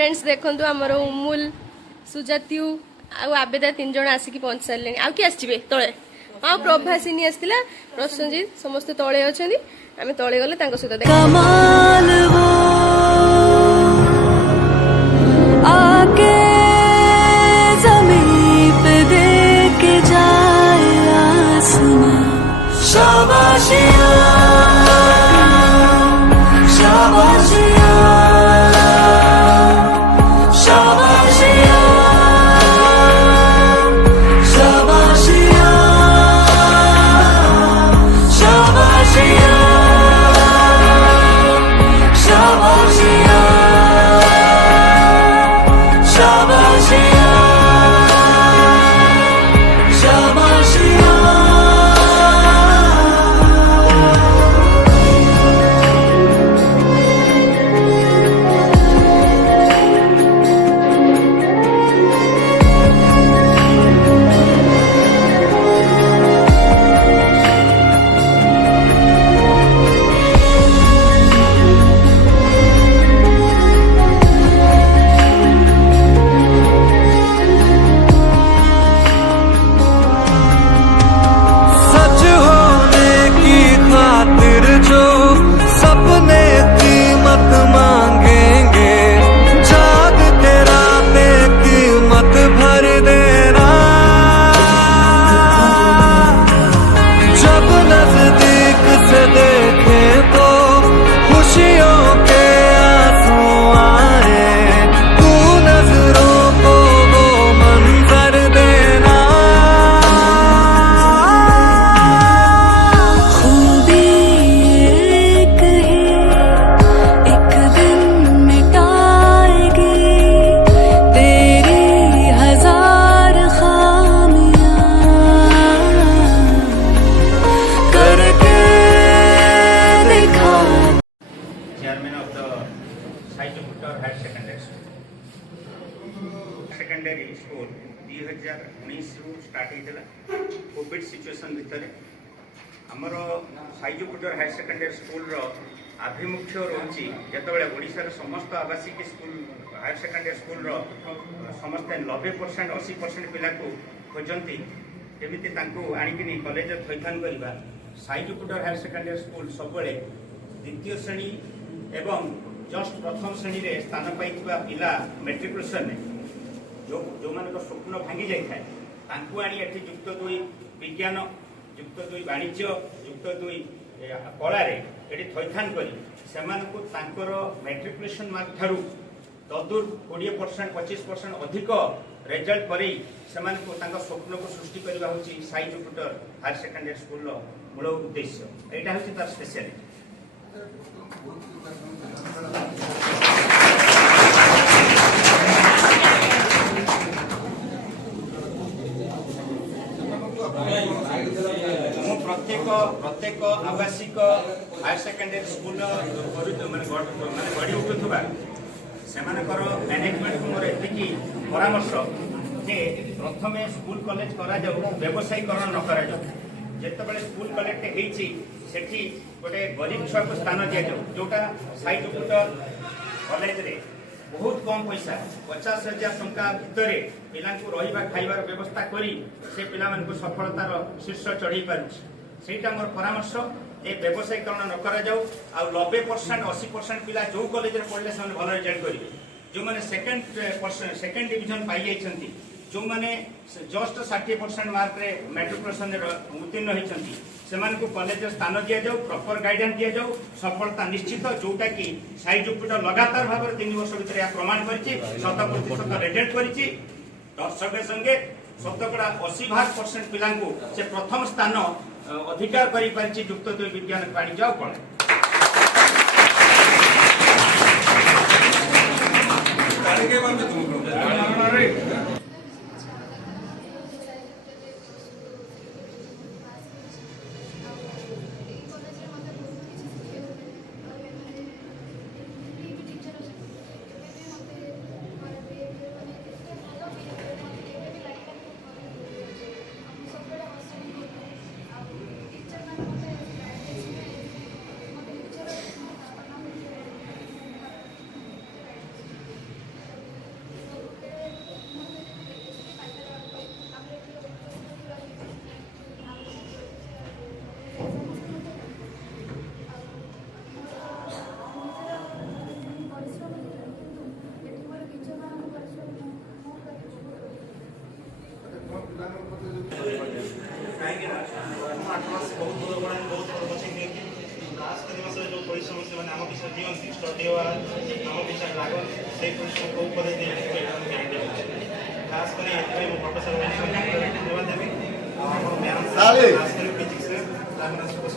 Friends देखो आमर उमुल सुजात्यु आबेदा 3 जन आसिक पहुंच सारे आउ किए आसवे तले हाँ प्रभासिनी आसला प्रसन्नजीत समस्ते तले अच्छा आम तले गले सहित आके ज़मीं पे देख जाए आसमां शाबाशिया शाबाशिया शाबाशिया शाबाशिया शाबाशिया शाबाशिया सेकेंडरी स्कूल 2019 स्टार्ट होता कोविड सिचुएशन भितर आमर साइजुपुटर हायर सेकेंडरी स्कूल आभिमुख्य रही जिते ओडार समस्त आवासिक स्कूल हायर सेकेंडरी स्कूल समस्त 90% 80% पिला खोजती केमी आणिकी कॉलेज थैथान करवा साइजुपुटर हायर सेकेंडरी स्कूल सब द्वितीय श्रेणी एवं जस्ट प्रथम श्रेणी में स्थान पाई पिला मेट्रिकुलेशन जो मान स्वप्न भांगी जाए आनी युक्त 2 विज्ञान युक्त 2 वाणिज्य युक्त 2 कला थैथान कर मेट्रिकुलेशन मार्क ठारू तदूर 20% 25% अधिक रेजल्ट पर स्वप्न को सृष्टि करवा हूँ साइजुपुटर हायर सेकेंडरी स्कूल मूल उद्देश्य यहाँ हूँ तार स्पेशलिटी। प्रत्येक आवासिक हायर सेकेंडरी स्कूल गढ़ी उठुवा से मैनेजमेंट को मोर एति परामर्श जे प्रथम स्कूल कॉलेज करा व्यवसायीकरण न करा जितेबाला स्कूल कलेक्ट होती गोटे गरीब छुआ को स्थान दि जाऊ जोटा साइजुपुटर कॉलेज रे बहुत कम पैसा 50,000 टंका भितर पिला रहा खाइबार व्यवस्था करी से पिला सफलतार शीर्ष चढ़ी पार्टा मोर परामर्श ए व्यवसायीकरण न करा जाऊ आ 90% 80% पिला जो कॉलेज रे पढ़ले से भल रिजल्ट करेंगे जो मैंने सेकेंड डिविजन पाई जाइछंती जो मैंने जस्ट 60% मार्क रे मेट्रिकुलेशन उत्तीर्ण होती से कॉलेज स्थान दि जाऊ प्रॉपर गाइडेंस दि जाऊ सफलता निश्चित जोटा कि साइजुपुटर लगातार भाव 3 वर्ष भर प्रमाण कर 100% रिजल्ट कर संगे संगे 80% पिला से प्रथम स्थान अधिकार कर युक्त 2 विज्ञान वाणिज्य और कला। से को उपदेश देते खास कर एथरे मो प्रोफेसर धन्यवाद देबी और मैम खास कर फिजिक्स रे तामना सब